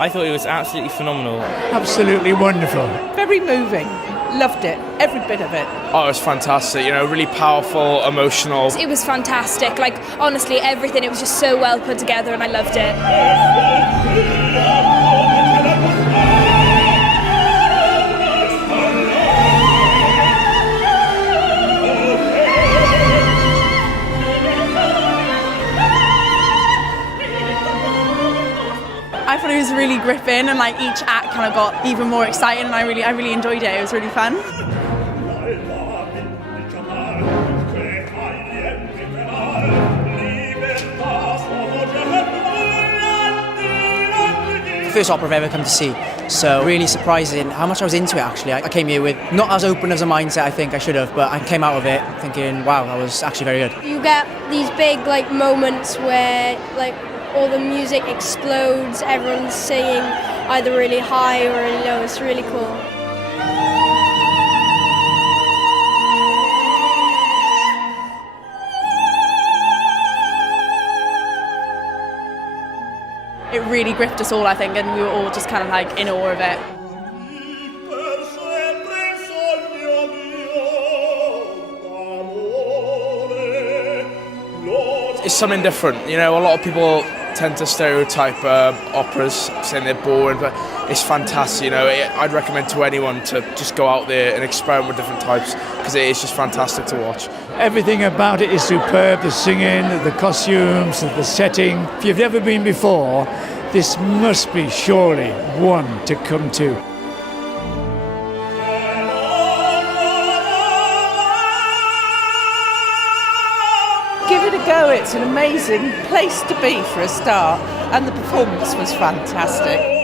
I thought it was absolutely phenomenal. Absolutely wonderful. Very moving. Loved it. Every bit of it. Oh, it was fantastic. You know, really powerful, emotional. It was fantastic. Like, honestly, everything. It was just so well put together and I loved it. I thought it was really gripping, and like each act kind of got even more exciting, and I really enjoyed it. It was really fun. First opera I've ever come to see, so really surprising how much I was into it actually. I came here with not as open as a mindset I think I should have, but I came out of it thinking, wow, that was actually very good. You get these big like moments where like all the music explodes, everyone's singing either really high or really low. It's really cool. It really gripped us all, I think, and we were all just kind of like in awe of it. It's something different. You know, a lot of people tend to stereotype operas, saying they're boring, but it's fantastic. You know, I'd recommend to anyone to just go out there and experiment with different types, because it is just fantastic to watch. Everything about it is superb. The singing, the costumes, the setting. If you've never been before, this must be surely one to come to. Give it a go. It's an amazing place to be for a start, and the performance was fantastic.